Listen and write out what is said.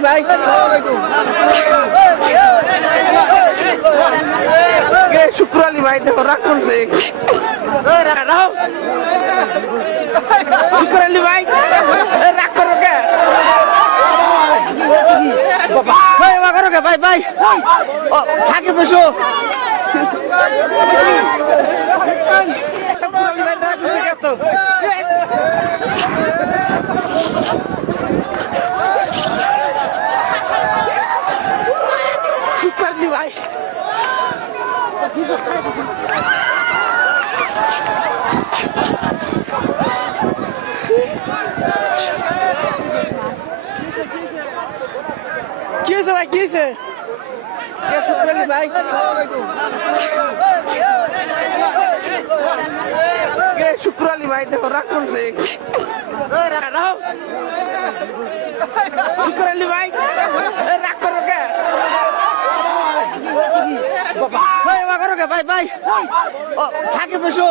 ভাই কি হয়েছে ভাই দেখো রাগ করছে রাও শুক্রালি ভাই রাগ করো কে ভাই রাগ করো কে ভাই ভাই ও থাকে বসো শুক্রালি ভাই রাগ করছে কে তো কি হয়েছে ভাই কি হয়েছে ভাই কে শুক্রালি ভাই দেখো রাগ করছে রাও শুক্রালি ভাই এ, রাগ করো কে ভাই করো ভাই ভাই থাকে বসো